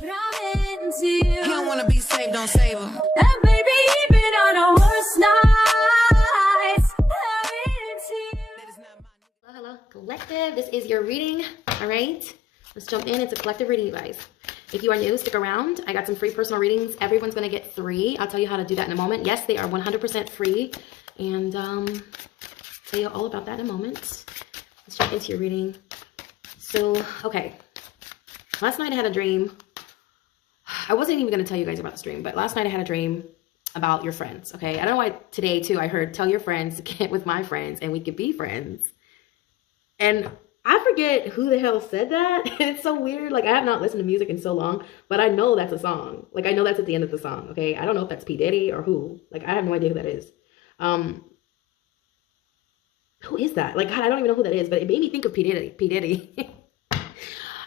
But I'm into you. He don't wanna be saved, don't save him. And baby, even on our worst nights, I'm into you. Hello, collective. This is your reading. All right, let's jump in. It's a collective reading, you guys. If you are new, stick around. I got some free personal readings. Everyone's going to get 3. I'll tell you how to do that in a moment. Yes, they are 100% free. And tell you all about that in a moment. Let's jump into your reading. So, okay. Last night I had a dream. I wasn't even going to tell you guys about this dream, but last night I had a dream about your friends, okay? I don't know why today, too, I heard, tell your friends to get with my friends and we could be friends. And I forget who the hell said that. It's so weird. Like, I have not listened to music in so long, but I know that's a song. Like, I know that's at the end of the song, okay? I don't know if that's P. Diddy or who. Like, I have no idea who that is. Who is that? Like, God, I don't even know who that is, but it made me think of P. Diddy. P. Diddy.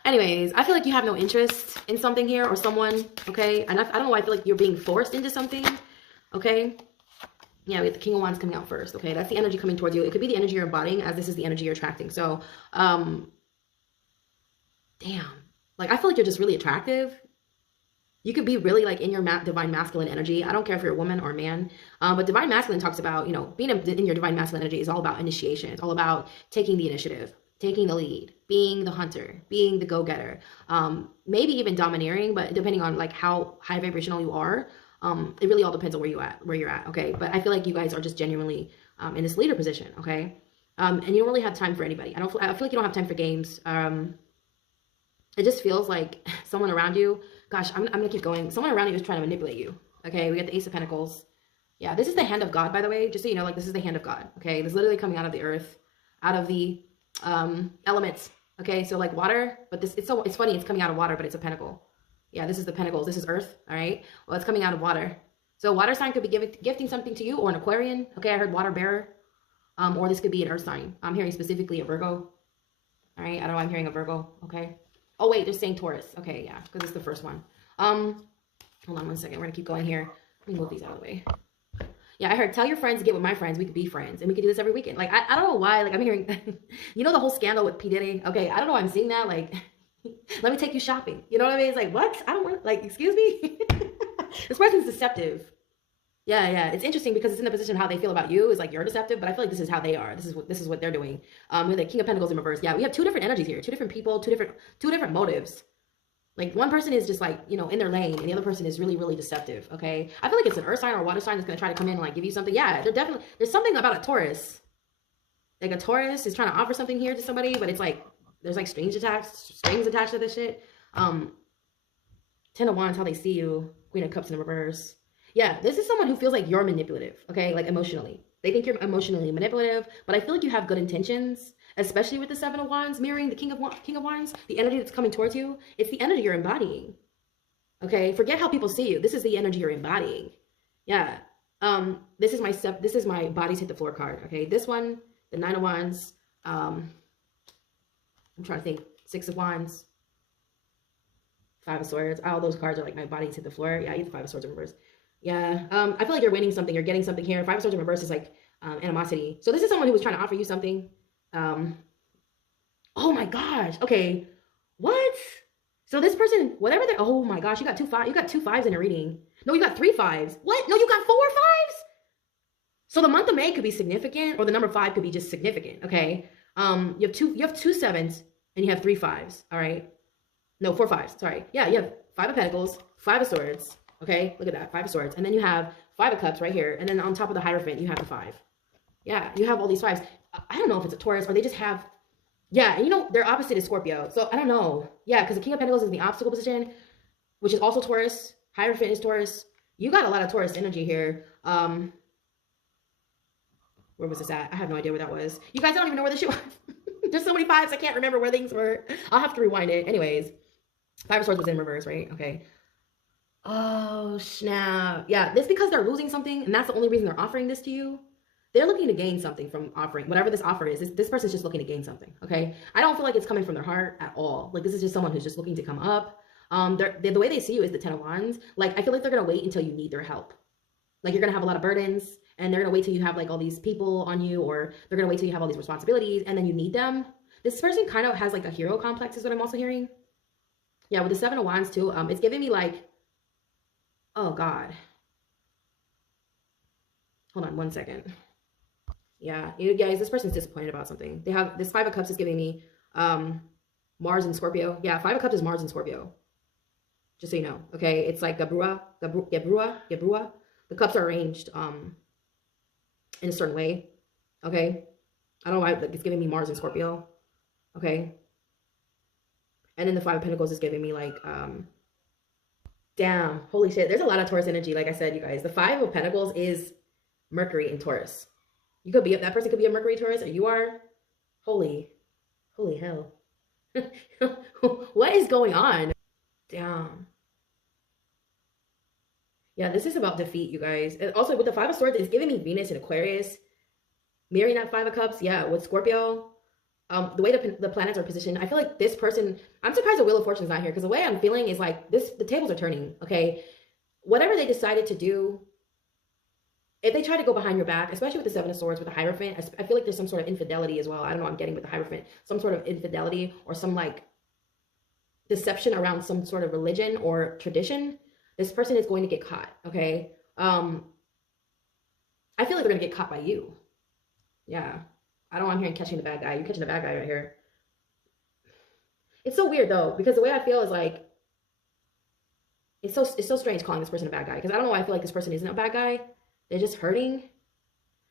Anyways, I feel like you have no interest in something here or someone, okay? And I don't know why I feel like you're being forced into something, okay? Yeah, we have the King of Wands coming out first, okay? That's the energy coming towards you. It could be the energy you're embodying, as this is the energy you're attracting. So, damn. Like, I feel like you're just really attractive. You could be really, like, in your divine masculine energy. I don't care if you're a woman or a man. But divine masculine talks about, you know, being in your divine masculine energy is all about initiation. It's all about taking the initiative, taking the lead, being the hunter, being the go-getter. Maybe even domineering, but depending on, like, how high vibrational you are. It really all depends on where you're at, okay? But I feel like you guys are just genuinely in this leader position, okay? And you don't really have time for anybody. I feel like you don't have time for games. It just feels like someone around you, gosh, I'm gonna keep going. Someone around you is trying to manipulate you, okay? We got the Ace of Pentacles. Yeah, this is the hand of God, by the way, just so you know, like, this is the hand of God, okay? This is literally coming out of the earth, out of the elements, okay? So, like, water, but this, it's funny, it's coming out of water, but it's a pentacle. Yeah, this is the pentacles. This is earth, all right? Well, it's coming out of water. So water sign could be gifting something to you, or an Aquarian. Okay, I heard water bearer. Or this could be an earth sign. I'm hearing specifically a Virgo. All right, I don't know, I'm hearing a Virgo, okay? Oh, wait, they're saying Taurus. Okay, yeah, because it's the first one. Hold on one second. We're going to keep going here. Let me move these out of the way. Yeah, I heard, tell your friends to get with my friends. We could be friends. And we could do this every weekend. Like, I don't know why. Like, I'm hearing, you know the whole scandal with P. Diddy? Okay, I don't know why I'm seeing that. Like, let me take you shopping. You know what I mean? It's like, what? I don't want, like, excuse me? This person's deceptive. Yeah. It's interesting because it's in the position how they feel about you is like you're deceptive, but I feel like this is how they are. This is what they're doing. With the King of Pentacles in reverse. Yeah, we have 2 different energies here. 2 different people, two different motives. Like, one person is just, like, you know, in their lane, and the other person is really, really deceptive, okay? I feel like it's an earth sign or a water sign that's going to try to come in and, like, give you something. Yeah, there's something about a Taurus. Like, a Taurus is trying to offer something here to somebody, but it's like, there's, like, strings attached to this shit. 10 of Wands, how they see you. Queen of Cups in reverse. Yeah, this is someone who feels like you're manipulative, okay? Like, emotionally. They think you're emotionally manipulative, but I feel like you have good intentions, especially with the 7 of Wands mirroring the King of Wands, the energy that's coming towards you. It's the energy you're embodying, okay? Forget how people see you. This is the energy you're embodying. Yeah. This is my bodies hit the floor card, okay? This one, the 9 of Wands, I'm trying to think, 6 of Wands, 5 of Swords. All those cards are like my bodies hit the floor. Yeah, I get the 5 of Swords in reverse. Yeah, I feel like you're winning something. You're getting something here. 5 of Swords in reverse is like animosity. So this is someone who was trying to offer you something. Oh my gosh. Okay, what? So this person, whatever they're, oh my gosh, you got 2 5s in a reading. No, you got 3 5s. What? No, you got 4 5s? So the month of May could be significant, or the number 5 could be just significant, okay? You have 2 7s, and you have 3 5s, all right? No, 4 5s, sorry. Yeah, you have 5 of Pentacles, 5 of Swords, okay? Look at that, 5 of Swords. And then you have 5 of Cups right here, and then on top of the Hierophant, you have the 5. Yeah, you have all these 5s. I don't know if it's a Taurus, or they just have, yeah, and you know, their opposite is Scorpio. So I don't know. Yeah, because the King of Pentacles is in the obstacle position, which is also Taurus. Hierophant is Taurus. You got a lot of Taurus energy here. Where was this at? I have no idea where that was. You guys, I don't even know where this shit was. There's so many 5s, I can't remember where things were. I'll have to rewind it. Anyways, 5 of Swords was in reverse, right? Okay. Oh, snap. Yeah, this because they're losing something, and that's the only reason they're offering this to you. They're looking to gain something from offering whatever this offer is. This person's just looking to gain something, okay? I don't feel like it's coming from their heart at all. Like, this is just someone who's just looking to come up. The way they see you is the 10 of Wands. Like, I feel like they're going to wait until you need their help. Like, you're going to have a lot of burdens, and they're going to wait till you have, like, all these people on you, or they're going to wait till you have all these responsibilities, and then you need them. This person kind of has, like, a hero complex is what I'm also hearing. Yeah, with the Seven of Wands too, it's giving me like, oh God. Hold on one second. Yeah, you guys, this person's disappointed about something. They have this Five of Cups is giving me Mars and Scorpio. Yeah, Five of Cups is Mars and Scorpio. Just so you know, okay? It's like 𝓑𝓲𝓵𝓂. The cups are arranged in a certain way, okay? I don't know why it's giving me Mars and Scorpio, okay? And then the Five of Pentacles is giving me like, damn, holy shit. There's a lot of Taurus energy, like I said, you guys. The Five of Pentacles is Mercury in Taurus. You could be, that person could be a Mercury Taurus, or you are. Holy hell. What is going on? Damn. Yeah, this is about defeat, you guys. And also with the Five of Swords, it's giving me Venus and Aquarius. Mirroring that Five of Cups, yeah, with Scorpio. The way the planets are positioned, I feel like this person, I'm surprised the Wheel of Fortune's not here, because the way I'm feeling is like the tables are turning, okay? Whatever they decided to do, if they try to go behind your back, especially with the Seven of Swords, with the Hierophant, I feel like there's some sort of infidelity as well. I don't know what I'm getting with the Hierophant. Some sort of infidelity or some like deception around some sort of religion or tradition. This person is going to get caught, okay? I feel like they're going to get caught by you. Yeah. I don't want to hear catching the bad guy. You're catching the bad guy right here. It's so weird though, because the way I feel is like, it's so strange calling this person a bad guy, because I don't know why I feel like this person isn't a bad guy. They're just hurting.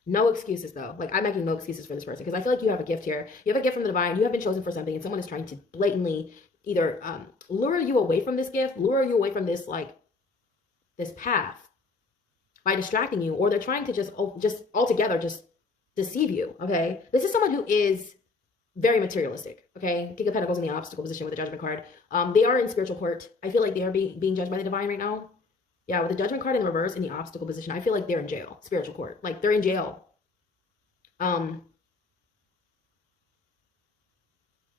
No excuses though. Like, I'm making no excuses for this person, because I feel like you have a gift here. You have a gift from the divine. You have been chosen for something, and someone is trying to blatantly either lure you away from this gift, lure you away from this like this path by distracting you, or they're trying to just altogether just deceive you. Okay, this is someone who is very materialistic. Okay, King of Pentacles in the obstacle position with the Judgment card. They are in spiritual court. I feel like they are being judged by the divine right now. Yeah, with the Judgment card in reverse in the obstacle position, I feel like they're in jail, spiritual court. Like, they're in jail.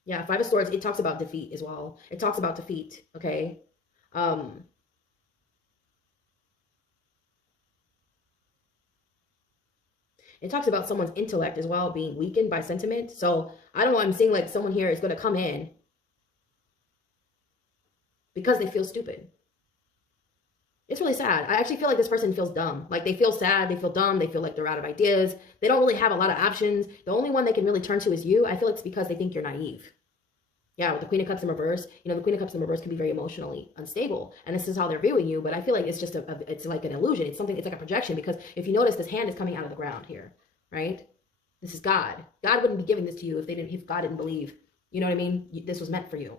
Yeah, Five of Swords, it talks about defeat as well. It talks about defeat, okay? It talks about someone's intellect as well being weakened by sentiment. So, I don't know, I'm seeing like someone here is going to come in because they feel stupid. It's really sad. I actually feel like this person feels dumb. Like, they feel sad, they feel dumb, they feel like they're out of ideas. They don't really have a lot of options. The only one they can really turn to is you. I feel like it's because they think you're naive. Yeah, with the Queen of Cups in reverse, you know, the Queen of Cups in reverse can be very emotionally unstable. And this is how they're viewing you. But I feel like it's just it's like an illusion. It's something, it's like a projection, because if you notice, this hand is coming out of the ground here, right? This is God. God wouldn't be giving this to you if God didn't believe, you know what I mean? This was meant for you.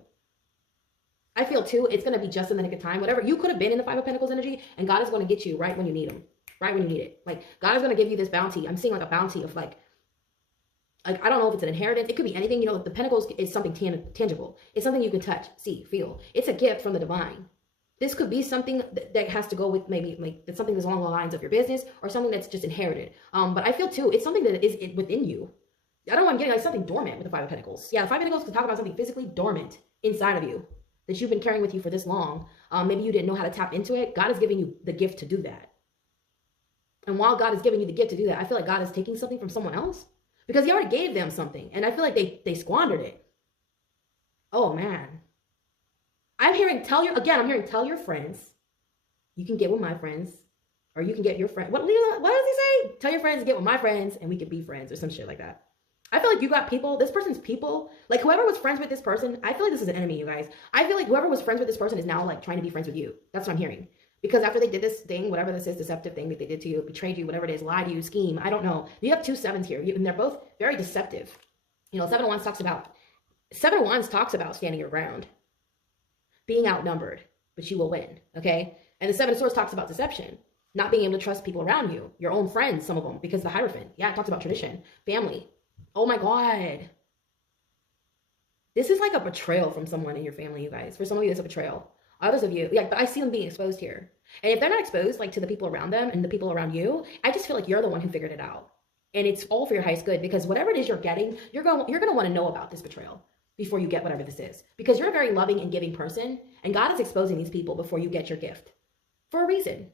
I feel too, it's going to be just in the nick of time. Whatever, you could have been in the Five of Pentacles energy, and God is going to get you right when you need him. Right when you need it. Like, God is going to give you this bounty. I'm seeing like a bounty of like, I don't know if it's an inheritance. It could be anything. You know, the Pentacles is something tangible. It's something you can touch, see, feel. It's a gift from the divine. This could be something that has to go with maybe like that's something that's along the lines of your business, or something that's just inherited. But I feel too, it's something that is within you. I don't know, I'm getting like something dormant with the Five of Pentacles. Yeah, the Five of Pentacles can talk about something physically dormant inside of you that you've been carrying with you for this long. Maybe you didn't know how to tap into it. God is giving you the gift to do that. And while God is giving you the gift to do that, I feel like God is taking something from someone else, because he already gave them something. And I feel like they squandered it. Oh man. I'm hearing tell your friends. You can get with my friends. Or you can get your friend. What does he say? Tell your friends to get with my friends and we can be friends, or some shit like that. I feel like you got people, this person's people, like whoever was friends with this person, I feel like this is an enemy, you guys. I feel like whoever was friends with this person is now like trying to be friends with you. That's what I'm hearing. Because after they did this thing, whatever this is, deceptive thing that they did to you, betrayed you, whatever it is, lied to you, scheme, I don't know. You have two sevens here, and they're both very deceptive. You know, Seven of Wands talks about standing your ground, being outnumbered, but you will win, okay? And the Seven of Swords talks about deception, not being able to trust people around you, your own friends, some of them, because the Hierophant. Yeah, it talks about tradition, family. Oh my God. This is like a betrayal from someone in your family, you guys. For some of you, it's a betrayal. Others of you, yeah, but I see them being exposed here. And if they're not exposed, like to the people around them and the people around you, I just feel like you're the one who figured it out. And it's all for your highest good, because whatever it is you're getting, you're going to want to know about this betrayal before you get whatever this is. Because you're a very loving and giving person, and God is exposing these people before you get your gift. For a reason.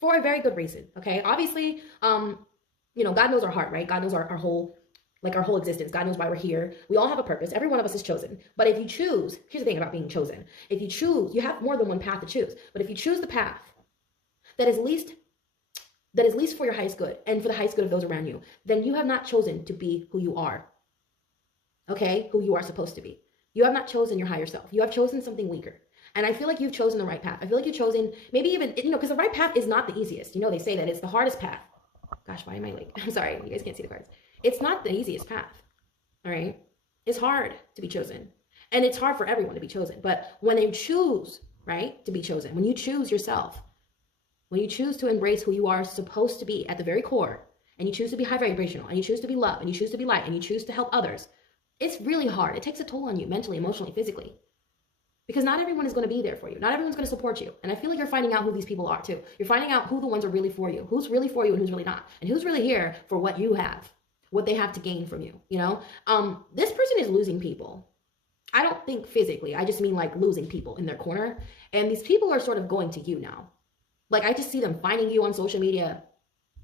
For a very good reason, okay? Obviously, you know, God knows our heart, right? God knows our whole like our whole existence. God knows why we're here. We all have a purpose. Every one of us is chosen. But if you choose, here's the thing about being chosen. If you choose, you have more than one path to choose. But if you choose the path that is least for your highest good and for the highest good of those around you, then you have not chosen to be who you are. Okay? Who you are supposed to be. You have not chosen your higher self. You have chosen something weaker. And I feel like you've chosen the right path. I feel like you've chosen, maybe even, because the right path is not the easiest. They say that it's the hardest path. Gosh, why am I like, I'm sorry, you guys can't see the cards. It's not the easiest path, all right? It's hard to be chosen. And it's hard for everyone to be chosen. But when you choose, right, to be chosen, when you choose yourself, when you choose to embrace who you are supposed to be at the very core, and you choose to be high vibrational, and you choose to be love, and you choose to be light, and you choose to help others, it's really hard. It takes a toll on you mentally, emotionally, physically. Because not everyone is going to be there for you. Not everyone's going to support you. And I feel like you're finding out who these people are too. You're finding out who the ones are really for you. Who's really for you and who's really not. And who's really here for what you have. What they have to gain from you, This person is losing people. I don't think physically. I just mean like losing people in their corner. And these people are sort of going to you now. Like I just see them finding you on social media.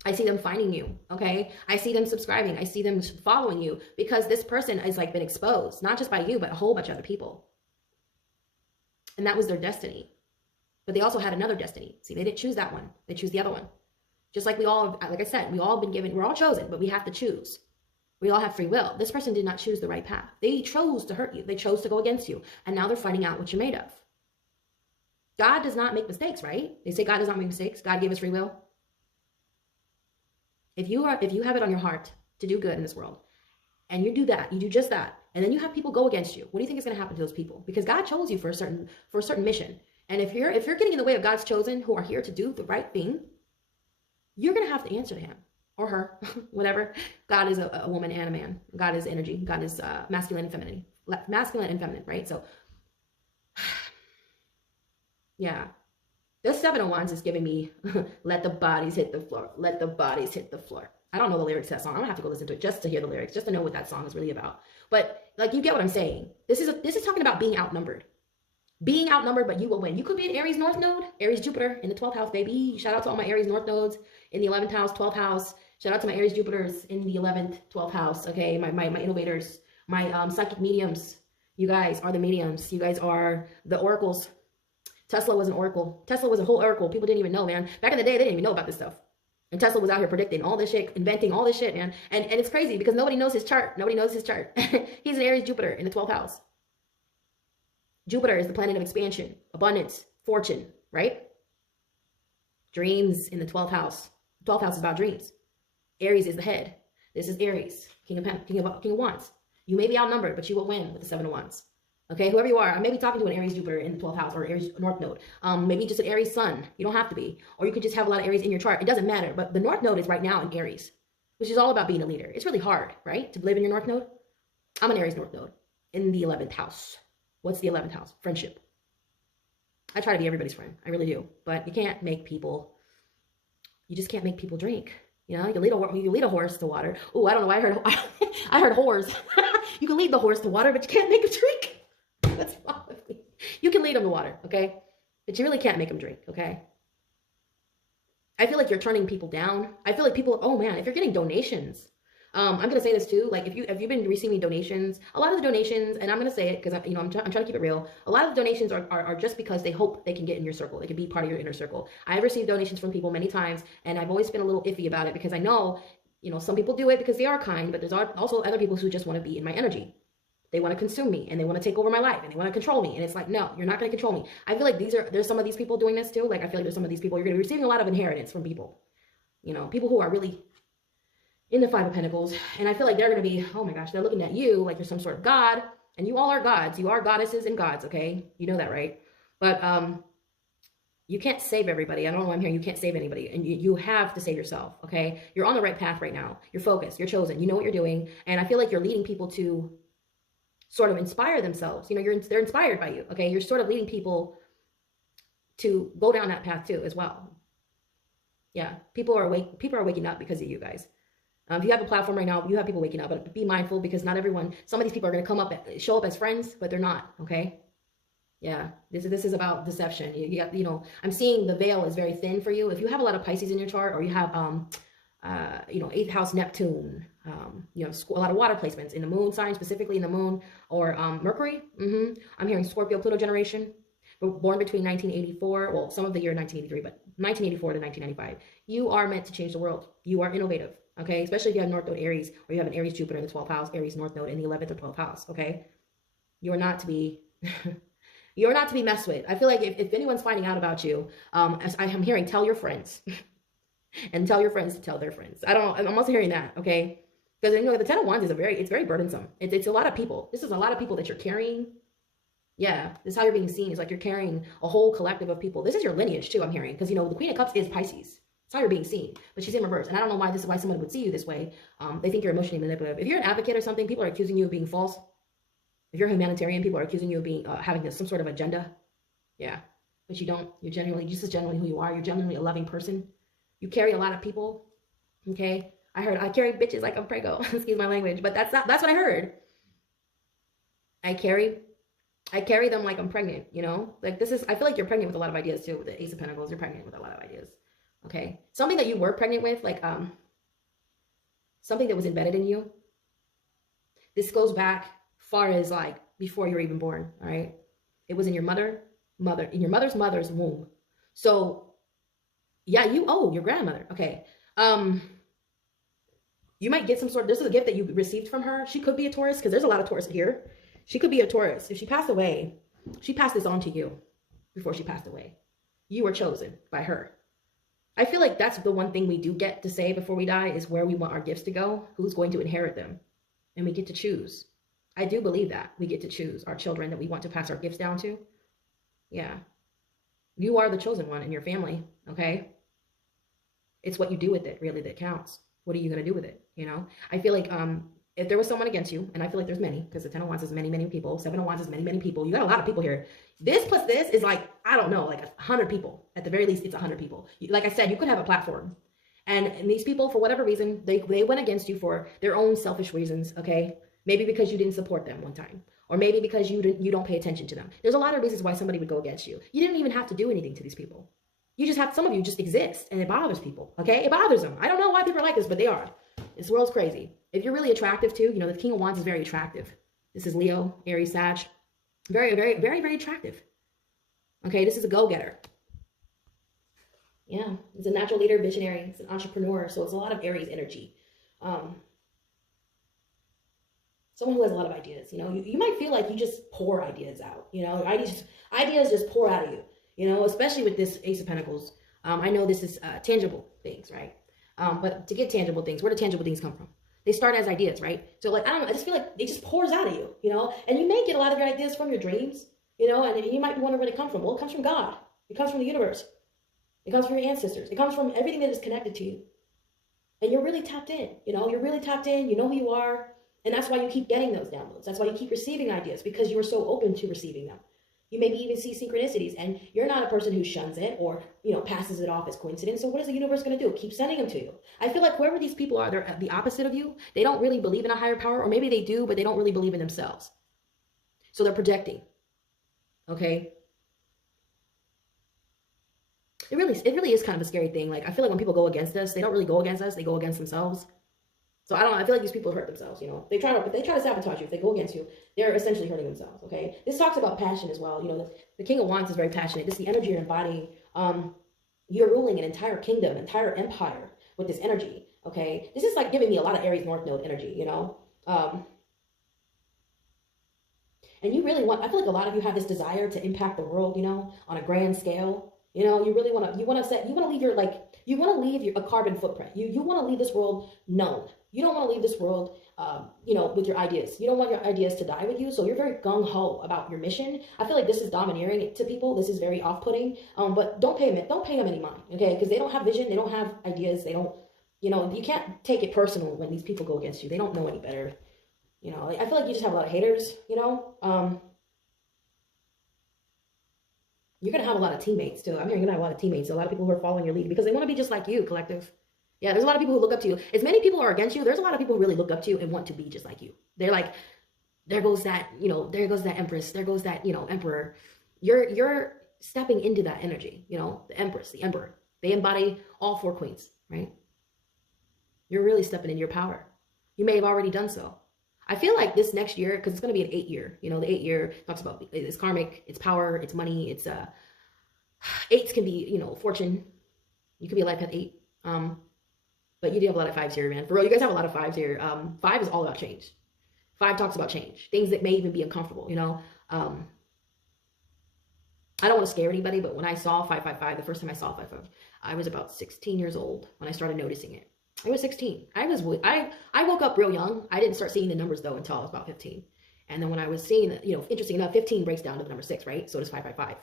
I see them finding you, okay? I see them subscribing. I see them following you because this person has like been exposed, not just by you, but a whole bunch of other people. And that was their destiny. But they also had another destiny. See, they didn't choose that one. They choose the other one. Just like we all, like I said, we all been given, we're all chosen, but we have to choose. We all have free will. This person did not choose the right path. They chose to hurt you. They chose to go against you. And now they're finding out what you're made of. God does not make mistakes, right? They say God does not make mistakes. God gave us free will. If you have it on your heart to do good in this world, and you do that, you do just that, and then you have people go against you, what do you think is going to happen to those people? Because God chose you for a certain mission. And if you're getting in the way of God's chosen who are here to do the right thing, you're going to have to answer to him or her, whatever. God is a woman and a man. God is energy. God is masculine and feminine, right? So, yeah. The 7 of Wands is giving me, let the bodies hit the floor. Let the bodies hit the floor. I don't know the lyrics to that song. I'm gonna have to go listen to it just to hear the lyrics, just to know what that song is really about. But like, you get what I'm saying. This is talking about being outnumbered. Being outnumbered, but you will win. You could be an Aries North Node, Aries Jupiter in the 12th house, baby. Shout out to all my Aries North Nodes in the 11th house, 12th house. Shout out to my Aries Jupiters in the 11th, 12th house. Okay, my innovators, my psychic mediums. You guys are the mediums. You guys are the oracles. Tesla was an oracle. Tesla was a whole oracle. People didn't even know, man. Back in the day, they didn't even know about this stuff. And Tesla was out here predicting all this shit, inventing all this shit, man. And it's crazy because nobody knows his chart. Nobody knows his chart. He's an Aries Jupiter in the 12th house. Jupiter is the planet of expansion, abundance, fortune, right? Dreams in the 12th house. The 12th house is about dreams. Aries is the head. This is Aries, King of Wands. You may be outnumbered, but you will win with the 7 of Wands. Okay, whoever you are, I may be talking to an Aries Jupiter in the 12th house or Aries North Node. Maybe just an Aries Sun. You don't have to be. Or you could just have a lot of Aries in your chart. It doesn't matter. But the North Node is right now in Aries, which is all about being a leader. It's really hard, right, to live in your North Node. I'm an Aries North Node in the 11th house. What's the 11th house? Friendship. I try to be everybody's friend. I really do. But you can't make people, you just can't make people drink. You know, you can lead a horse to water. Oh, I don't know why I heard whores. You can lead the horse to water, but you can't make him drink. What's wrong with me? You can lead them to water, okay? But you really can't make them drink, okay? I feel like you're turning people down. I feel like people, oh man, if you're getting donations, I'm going to say this too. Like if you've been receiving donations, a lot of the donations, and I'm going to say it because I'm trying to keep it real. A lot of the donations are just because they hope they can get in your circle. They can be part of your inner circle. I've received donations from people many times, and I've always been a little iffy about it because I know, some people do it because they are kind, but there's also other people who just want to be in my energy. They want to consume me and they want to take over my life and they want to control me. And it's like, no, you're not going to control me. I feel like there's some of these people doing this too. Like I feel like there's some of these people, you're going to be receiving a lot of inheritance from people, people who are really in the 5 of Pentacles. And I feel like they're going to be, oh my gosh, they're looking at you like you're some sort of God, and you all are gods. You are goddesses and gods. Okay. You know that, right? But, you can't save everybody. I don't know why I'm here. You can't save anybody. And you have to save yourself. Okay. You're on the right path right now. You're focused. You're chosen. You know what you're doing. And I feel like you're leading people to sort of inspire themselves. They're inspired by you. Okay. You're sort of leading people to go down that path too, as well. Yeah. People are waking up because of you guys. If you have a platform right now, you have people waking up, but be mindful because not everyone, some of these people are going to show up as friends, but they're not. Okay. Yeah. This is about deception. I'm seeing the veil is very thin for you. If you have a lot of Pisces in your chart, or you have, 8th house Neptune, You know, a lot of water placements in the moon sign, specifically in the moon, or Mercury. I'm hearing Scorpio Pluto generation, born between 1984, well, some of the year 1983, but 1984 to 1995. You are meant to change the world. You are innovative, okay? Especially if you have North Node Aries, or you have an Aries Jupiter in the 12th house, Aries North Node in the 11th or 12th house, okay? You are not to be you're not to be messed with. I feel like if anyone's finding out about you, as I am hearing, tell your friends. And tell your friends to tell their friends. I'm also hearing that, okay? Because, you know, the 10 of Wands is it's very burdensome. It's a lot of people. This is a lot of people that you're carrying. Yeah, this is how you're being seen. It's like you're carrying a whole collective of people. This is your lineage too, I'm hearing. Because, you know, the Queen of Cups is Pisces. That's how you're being seen. But she's in reverse. And I don't know why this is why someone would see you this way. They think you're emotionally manipulative. If you're an advocate or something, people are accusing you of being false. If you're a humanitarian, people are accusing you of being having some sort of agenda. Yeah, but you don't. You're just genuinely who you are. You're genuinely a loving person. You carry a lot of people. Okay, I carry bitches like I'm prego. Excuse my language, but that's what I heard. I carry them like I'm pregnant. You know, like this is. I feel like you're pregnant with a lot of ideas too. With the Ace of Pentacles, you're pregnant with a lot of ideas. Okay, something that you were pregnant with, like something that was embedded in you. This goes back far as like before you were even born. All right, it was in your in your mother's womb. So yeah, your grandmother. Okay. You might get this is a gift that you received from her. She could be a Taurus, because there's a lot of Taurus here. She could be a Taurus. If she passed away, she passed this on to you before she passed away. You were chosen by her. I feel like that's the one thing we do get to say before we die, is where we want our gifts to go, who's going to inherit them. And we get to choose. I do believe that we get to choose our children that we want to pass our gifts down to. Yeah. You are the chosen one in your family, okay? It's what you do with it, really, that counts. What are you going to do with it, you know? I feel like if there was someone against you, and I feel like there's many, because the 10 of Wands is many, many people. 7 of Wands is many, many people. You got a lot of people here. This plus this is like, I don't know, like 100 people. At the very least, it's 100 people. Like I said, you could have a platform. And these people, for whatever reason, they went against you for their own selfish reasons, okay? Maybe because you didn't support them one time. Or maybe because you don't pay attention to them. There's a lot of reasons why somebody would go against you. You didn't even have to do anything to these people. You just have, some of you just exist, and it bothers people, okay? It bothers them. I don't know why people are like this, but they are. This world's crazy. If you're really attractive too, you know, the King of Wands is very attractive. This is Leo, Aries, Sag. Very, very, very, very attractive. Okay, this is a go-getter. Yeah, it's a natural leader, visionary. It's an entrepreneur, so it's a lot of Aries energy. Someone who has a lot of ideas, you know. You might feel like you just pour ideas out, you know. Ideas just pour out of you, you know, especially with this Ace of Pentacles. I know this is tangible things, right? But to get tangible things, where do tangible things come from? They start as ideas, right? So like, I don't know, I just feel like it just pours out of you, you know? And you may get a lot of your ideas from your dreams, you know, and you might be wondering where they come from. Well, it comes from God. It comes from the universe. It comes from your ancestors. It comes from everything that is connected to you. And you're really tapped in, you know? You're really tapped in. You know who you are. And that's why you keep getting those downloads. That's why you keep receiving ideas, because you are so open to receiving them. You maybe even see synchronicities, and you're not a person who shuns it or, you know, passes it off as coincidence. So what is the universe going to do? Keep sending them to you. I feel like whoever these people are, they're the opposite of you. They don't really believe in a higher power, or maybe they do, but they don't really believe in themselves. So they're projecting. Okay? It really is kind of a scary thing. Like, I feel like when people go against us, they don't really go against us. They go against themselves. So I don't know. I feel like these people hurt themselves, you know. If they try to sabotage you, if they go against you, they're essentially hurting themselves, okay? This talks about passion as well. You know, the King of Wands is very passionate. This is the energy you're embodying. You're ruling an entire kingdom, entire empire with this energy, okay? This is like giving me a lot of Aries North Node energy, you know? And you really want, I feel like a lot of you have this desire to impact the world, you know, on a grand scale. You know, you really want to, you want to leave a carbon footprint. You want to leave this world known. You don't want to leave this world, you know, with your ideas. You don't want your ideas to die with you. So you're very gung-ho about your mission. I feel like this is domineering to people. This is very off-putting. But don't pay them any mind, okay? Because they don't have vision. They don't have ideas. They don't, you know, you can't take it personal when these people go against you. They don't know any better. You know, I feel like you just have a lot of haters, you know? You're going to have a lot of teammates, too. I'm hearing you're going to have a lot of teammates. A lot of people who are following your lead because they want to be just like you, collective. Yeah, there's a lot of people who look up to you. As many people are against you, there's a lot of people who really look up to you and want to be just like you. They're like, there goes that, you know, there goes that empress. There goes that, you know, emperor. You're stepping into that energy, you know, the empress, the emperor. They embody all 4 queens, right? You're really stepping into your power. You may have already done so. I feel like this next year, because it's going to be an 8-year, you know, the 8-year talks about it's karmic, it's power, it's money, it's eights can be, you know, fortune. You could be a life path 8. But you do have a lot of 5s here, man. For real, you guys have a lot of 5s here. 5 is all about change. 5 talks about change. Things that may even be uncomfortable, you know. I don't want to scare anybody, but when I saw 555, the first time I saw 555, I was about 16 years old when I started noticing it. I was 16. I woke up real young. I didn't start seeing the numbers though until I was about 15. And then when I was seeing that, you know, interesting enough, 15 breaks down to the number 6, right? So does 555.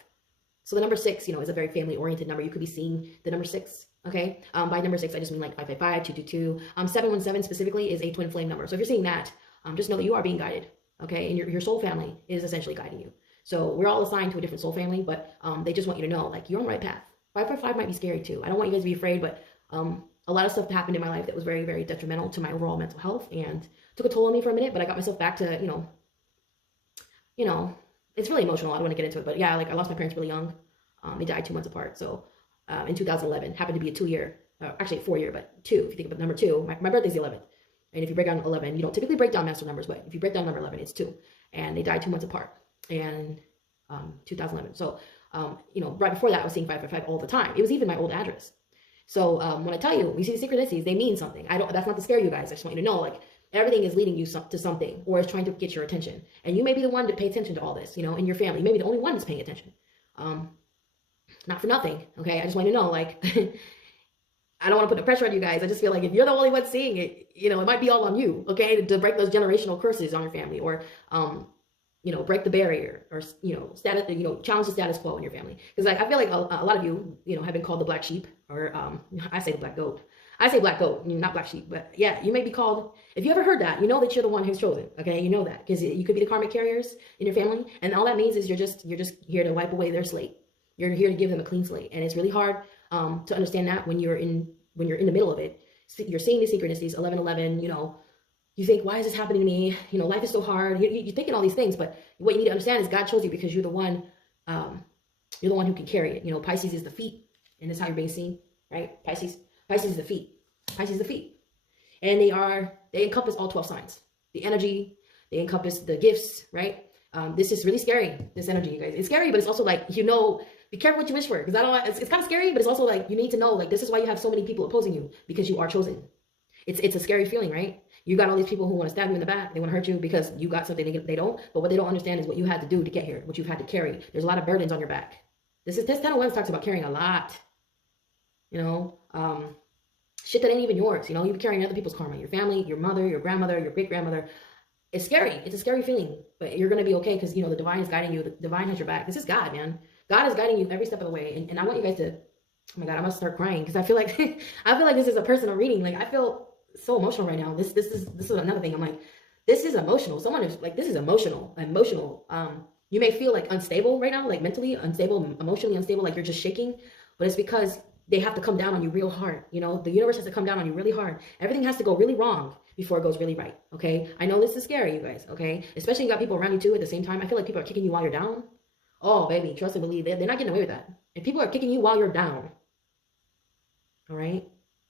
So the number 6, you know, is a very family-oriented number. You could be seeing the number 6, okay? By number 6, I just mean like 555, 222. 717 specifically is a twin flame number. So if you're seeing that, just know that you are being guided, okay? And your soul family is essentially guiding you. So we're all assigned to a different soul family, but they just want you to know, like, you're on the right path. 555 might be scary too. I don't want you guys to be afraid, but a lot of stuff happened in my life that was very, very detrimental to my overall mental health and took a toll on me for a minute, but I got myself back to, you know, it's really emotional. I don't want to get into it, but yeah, like I lost my parents really young. They died 2 months apart. So in 2011, happened to be a 2-year, actually a 4-year, but 2, if you think about number 2, my birthday's the 11th. And if you break down 11, you don't typically break down master numbers, but if you break down number 11, it's 2. And they died 2 months apart. And 2011. So, you know, right before that, I was seeing 555 all the time. It was even my old address. So when I tell you, you see the synchronicities, they mean something. That's not to scare you guys. I just want you to know, like, everything is leading you to something, or is trying to get your attention. And you may be the one to pay attention to all this, you know, in your family. You may be the only one that's paying attention. Not for nothing, okay? I just want you to know, like, I don't want to put the pressure on you guys. I just feel like if you're the only one seeing it, you know, it might be all on you, okay? To break those generational curses on your family, or, you know, break the barrier, or, you know, challenge the status quo in your family. Because, like, I feel like a lot of you, you know, have been called the black sheep, or I say the black goat. I say black goat, not black sheep, but yeah, you may be called. If you ever heard that, you know that you're the one who's chosen, okay? You know that, because you could be the karmic carriers in your family, and all that means is you're just here to wipe away their slate. You're here to give them a clean slate, and it's really hard to understand that when you're in the middle of it. You're seeing these synchronicities, 1111, you know. You think, why is this happening to me? You know, life is so hard. You're thinking all these things, but what you need to understand is God chose you because you're the one who can carry it. You know, Pisces is the feet, and that's how you're being seen, right? Pisces is the feet. Pisces is the feet. And they encompass all 12 signs. The energy, they encompass the gifts, right? This is really scary, this energy, you guys. It's scary, but it's also like, you know, be careful what you wish for, because it's kind of scary, but it's also like, you need to know, like, this is why you have so many people opposing you, because you are chosen. It's a scary feeling, right? You got all these people who want to stab you in the back. They want to hurt you because you got something they don't. But what they don't understand is what you had to do to get here, what you've had to carry. There's a lot of burdens on your back. This 10-1 talks about carrying a lot. You know, shit that ain't even yours. You know, you're carrying other people's karma. Your family, your mother, your grandmother, your great-grandmother. It's scary. It's a scary feeling. But you're going to be okay because, you know, the divine is guiding you. The divine has your back. This is God, man. God is guiding you every step of the way. And I want you guys to, oh my God, I must start crying because I feel like this is a personal reading. Like, I feel so emotional right now. This is another thing. I'm like, this is emotional. Someone is like, this is emotional. You may feel like unstable right now, like mentally unstable, emotionally unstable, like you're just shaking, but it's because they have to come down on you real hard. You know, the universe has to come down on you really hard. Everything has to go really wrong before it goes really right. Okay. I know this is scary, you guys. Okay. Especially you got people around you too at the same time. I feel like people are kicking you while you're down. Oh, baby, trust and believe. They're not getting away with that. If people are kicking you while you're down, all right,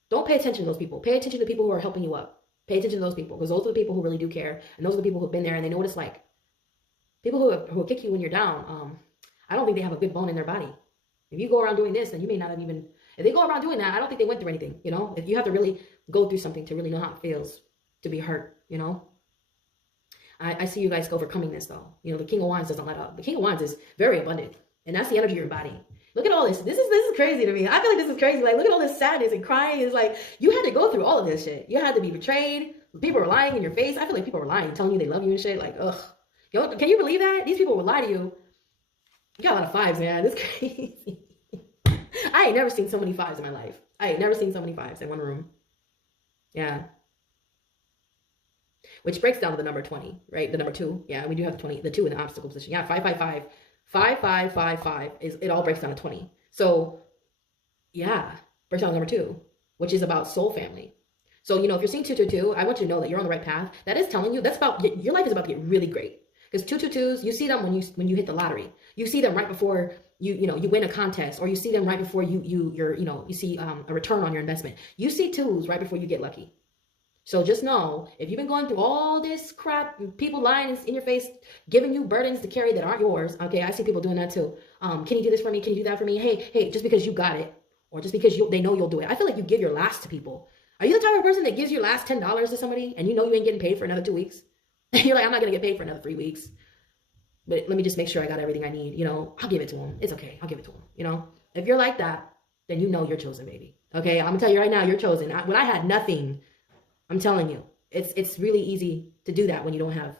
don't pay attention to those people. Pay attention to the people who are helping you up. Pay attention to those people, because those are the people who really do care, and those are the people who've been there and they know what it's like. People who kick you when you're down, I don't think they have a good bone in their body. If you go around doing this, then you may not have even. If they go around doing that, I don't think they went through anything. You know, if you have to really go through something to really know how it feels to be hurt. You know. I see you guys overcoming this though. You know, the King of Wands doesn't let up. The King of Wands is very abundant, and that's the energy of your body. Look at all this. This is crazy to me. I feel like this is crazy. Like, look at all this sadness and crying. It's like, you had to go through all of this shit. You had to be betrayed. People were lying in your face. I feel like people were lying, telling you they love you and shit. Like, ugh. You know, can you believe that? These people would lie to you. You got a lot of 5s, man. This is crazy. I ain't never seen so many 5s in my life. I ain't never seen so many 5s in one room. Yeah. Which breaks down to the number 20, right? The number 2. Yeah, we do have 20, the 2 in the obstacle position. Yeah, 555. 5555 it all breaks down to 20. So yeah, breaks down to number 2, which is about soul family. So, you know, if you're seeing 222, I want you to know that you're on the right path. That is telling you that's about, your life is about to get really great. Because 222s, you see them when you hit the lottery. You see them right before you win a contest, or you see them right before you see a return on your investment. You see 2s right before you get lucky. So just know, if you've been going through all this crap, people lying in your face, giving you burdens to carry that aren't yours. Okay, I see people doing that too. Can you do this for me? Can you do that for me? Hey, just because you got it, or just because they know you'll do it. I feel like you give your last to people. Are you the type of person that gives your last $10 to somebody and you know you ain't getting paid for another 2 weeks? And you're like, I'm not gonna get paid for another 3 weeks, but let me just make sure I got everything I need. You know, I'll give it to them. It's okay. I'll give it to them. You know, if you're like that, then you know you're chosen, baby. Okay, I'm gonna tell you right now, you're chosen. When I had nothing, I'm telling you, it's really easy to do that when you don't have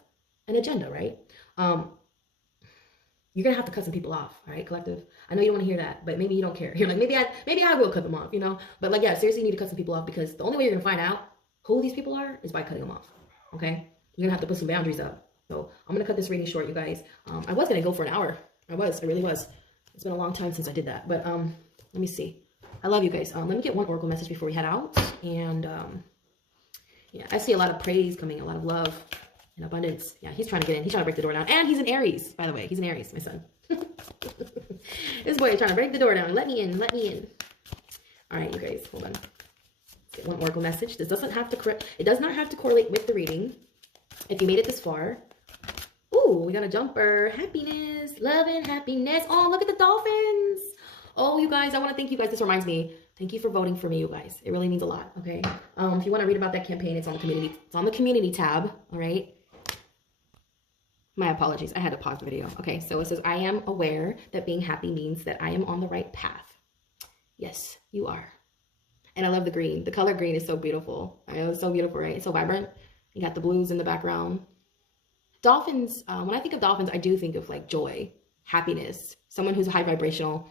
an agenda, right? You're gonna have to cut some people off, all right, collective? I know you don't want to hear that, but maybe you don't care. You're like, maybe I will cut them off, you know? But like, yeah, seriously, you need to cut some people off, because the only way you're gonna find out who these people are is by cutting them off, okay? You're gonna have to put some boundaries up. So I'm gonna cut this reading short, you guys. I was gonna go for an hour. I really was. It's been a long time since I did that, but let me see. I love you guys. Let me get one oracle message before we head out. And yeah, I see a lot of praise coming, a lot of love and abundance. Yeah, he's trying to get in. He's trying to break the door down. And he's an Aries, by the way. He's an Aries, my son. This boy is trying to break the door down. Let me in. Let me in. All right, you guys, hold on. Let's get one oracle message. This doesn't have to, it does not have to correlate with the reading. If you made it this far. Ooh, we got a jumper. Happiness, love, and happiness. Oh, look at the dolphins. Oh, you guys, I want to thank you guys. This reminds me. Thank you for voting for me, you guys. It really means a lot, okay? If you want to read about that campaign, it's on the community. It's on the community tab, all right? My apologies. I had to pause the video. Okay, so it says, I am aware that being happy means that I am on the right path. Yes, you are. And I love the green. The color green is so beautiful. I know it's so beautiful, right? It's so vibrant. You got the blues in the background. Dolphins, when I think of dolphins, I do think of like joy, happiness, someone who's high vibrational.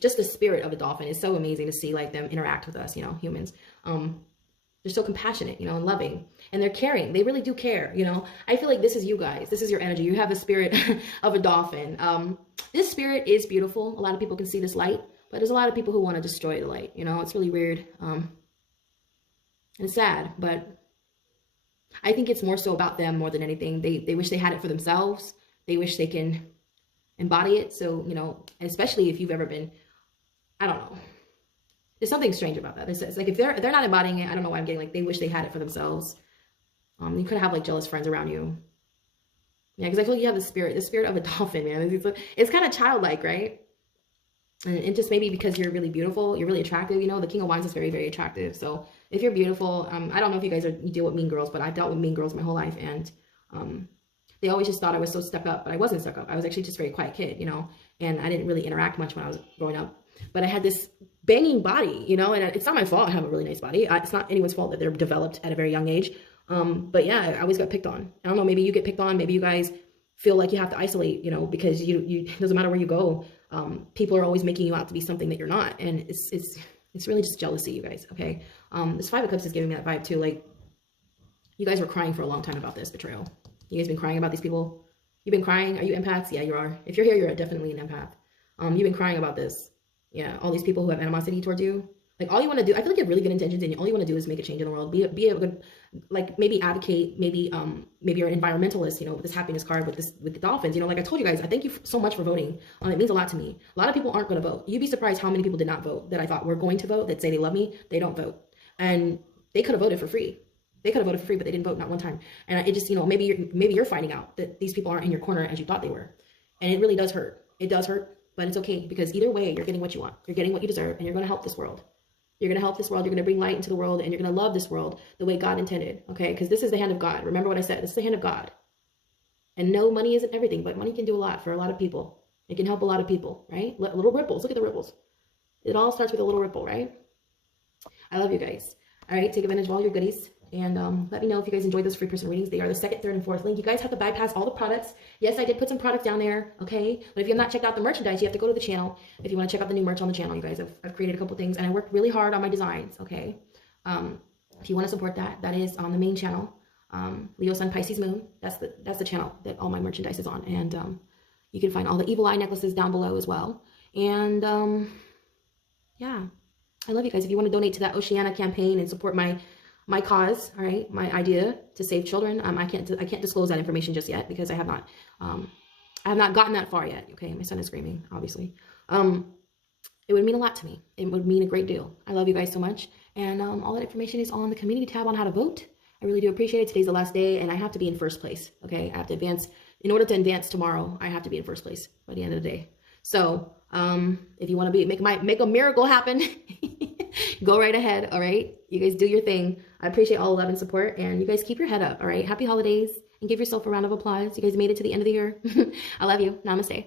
Just the spirit of a dolphin is so amazing to see, like, them interact with us, you know, humans. They're so compassionate, you know, and loving, and they're caring. They really do care, you know. I feel like this is you guys. This is your energy. You have the spirit of a dolphin. This spirit is beautiful. A lot of people can see this light, but there's a lot of people who want to destroy the light, you know. It's really weird. And it's sad, but I think it's more so about them more than anything. They wish they had it for themselves. They wish they can embody it. So, you know, especially if you've ever been, I don't know, there's something strange about that. It's like, if they're not embodying it, I don't know why I'm getting like, they wish they had it for themselves. You could have like jealous friends around you. Yeah, because I feel like you have the spirit of a dolphin, man. It's kind of childlike, right? And it just maybe because you're really beautiful, you're really attractive, you know. The King of Wands is very, very attractive. So if you're beautiful, I don't know if you guys you deal with mean girls, but I dealt with mean girls my whole life, and they always just thought I was so stuck up, but I wasn't stuck up. I was actually just a very quiet kid, you know, and I didn't really interact much when I was growing up. But I had this banging body, you know, and it's not my fault I have a really nice body. It's not anyone's fault that they're developed at a very young age. But yeah, I always got picked on. I don't know, maybe you get picked on, maybe you guys feel like you have to isolate, you know, because you doesn't matter where you go. People are always making you out to be something that you're not. And it's really just jealousy, you guys. Okay. This Five of Cups is giving me that vibe too. Like, you guys were crying for a long time about this betrayal. You guys been crying about these people. You've been crying. Are you empaths? Yeah, you are. If you're here, you're definitely an empath. You've been crying about this. Yeah. All these people who have animosity towards you. Like, all you want to do, I feel like you have really good intentions, and all you want to do is make a change in the world. Be a good, like, maybe advocate, maybe you're an environmentalist, you know, with this happiness card, with the dolphins, you know. Like I told you guys, I thank you so much for voting. It means a lot to me. A lot of people aren't going to vote. You'd be surprised how many people did not vote that I thought were going to vote, that say they love me. They don't vote. And they could have voted for free. They could have voted for free, but they didn't vote, not one time. And it just, you know, maybe you're finding out that these people aren't in your corner as you thought they were. And it really does hurt. It does hurt, but it's okay, because either way, you're getting what you want. You're getting what you deserve, and you're going to help this world. You're going to help this world. You're going to bring light into the world, and you're going to love this world the way God intended. Okay. Because this is the hand of God. Remember what I said, this is the hand of God. And no, money isn't everything, but money can do a lot for a lot of people. It can help a lot of people, right? Little ripples. Look at the ripples. It all starts with a little ripple, right? I love you guys. All right. Take advantage of all your goodies. And let me know if you guys enjoyed those free person readings. They are the 2nd, 3rd, and 4th link. You guys have to bypass all the products. Yes, I did put some products down there, okay? But if you have not checked out the merchandise, you have to go to the channel. If you want to check out the new merch on the channel, you guys, I've created a couple things, and I worked really hard on my designs, okay? If you want to support that, that is on the main channel, Leo, Sun, Pisces, Moon. That's the channel that all my merchandise is on. And you can find all the evil eye necklaces down below as well. And yeah, I love you guys. If you want to donate to that Oceana campaign and support my cause, all right, my idea to save children, I can't disclose that information just yet, because I have not gotten that far yet. Okay, my son is screaming, obviously. It would mean a lot to me. It would mean a great deal. I love you guys so much, And all that information is on the community tab on how to vote. I really do appreciate it. Today's the last day, and I have to be in first place. Okay, I have to advance. In order to advance tomorrow, I have to be in first place by the end of the day. So if you want to make a miracle happen, go right ahead. All right, you guys do your thing. I appreciate all love and support, and you guys keep your head up. All right, happy holidays, and give yourself a round of applause. You guys made it to the end of the year. I love you. Namaste.